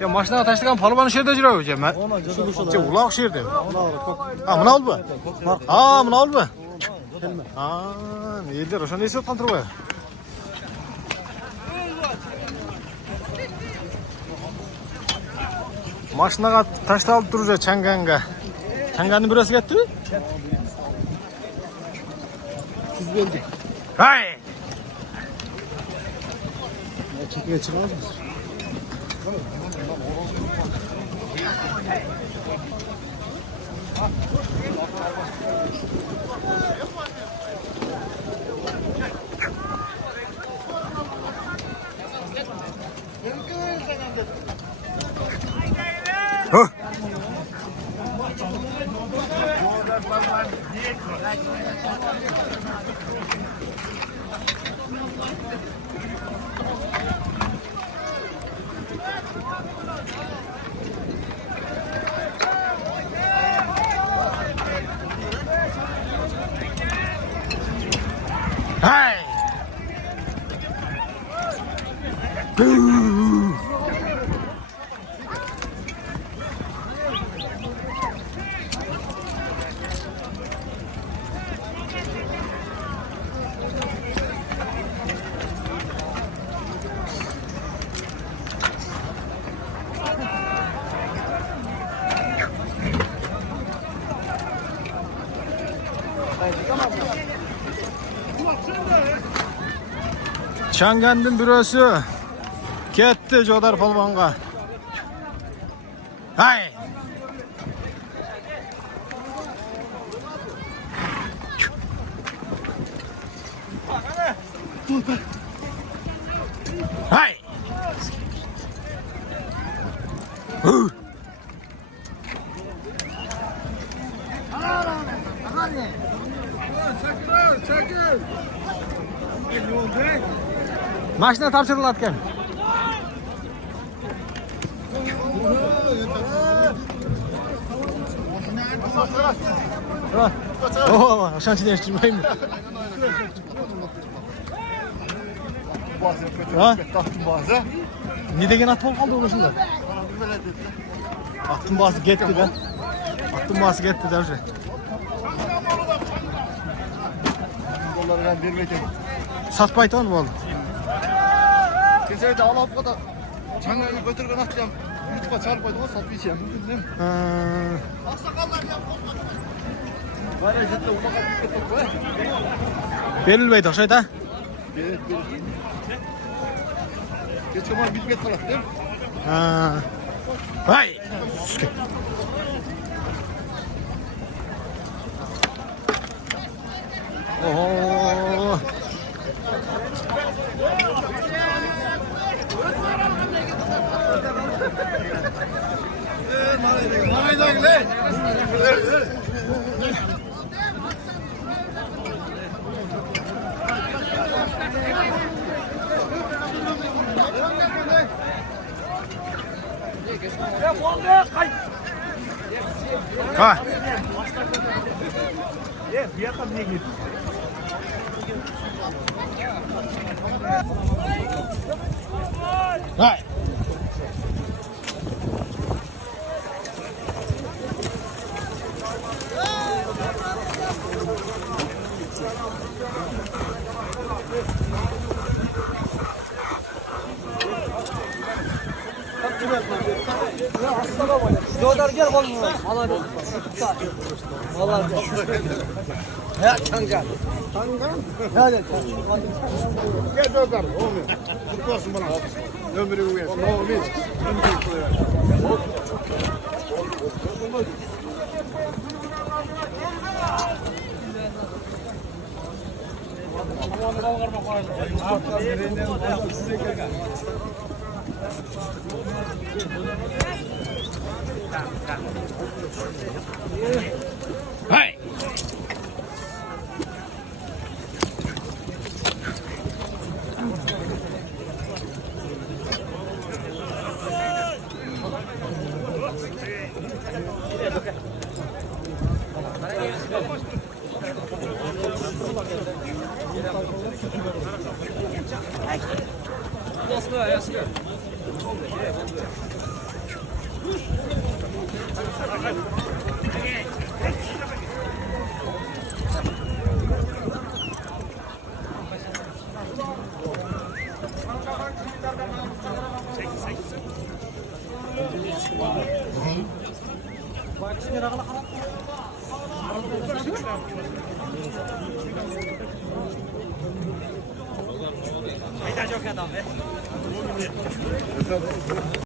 Ya maşinaga tashlagan polvon shu yerda yuradi men. Shu uloq shu yerda. Ha, mana oldu. Ha, mana oldu. Ha, neydi? O'shani eslatgan turib. Maşinaga tashlab turibdi Changanga. Changanning birasi ketdimi? Siz geldik. Hay! Ya çekmeye çıkmaz mısın? Huh. Hey! Changanning birasi ketdi Jodar polvonga. Hay! Hay! Maşina topshirilayotgan. Oh, o'shanchini eshitmaymi? Ha? Ne degan at bo'lib qoldi o'shunda? Atın bazı gitti be. Atın bazı gitti de o'sha. Doları ben vermeyeceğim. Satmaydan mı oldu? Keseydi alıp da çangayı götürgen atacağım. YouTube'a çağırıp koydum o satmayacağım. Aksakallar yapmamak. Var ya cidden ufak attık koy. Verilmeydi şey de. Evet. Geçen var bilget taraf değil mi? Hay. Oh. Ha. Ye, bir yakam ne git? Hay. Jodar gel oğlum. Vallahi vallahi. Ya Çanga. Çanga? Hadi. Gel Jodar. Oğlum. Kutlu olsun bana. Ömrü uyuyorsun. Oğlum. Hay.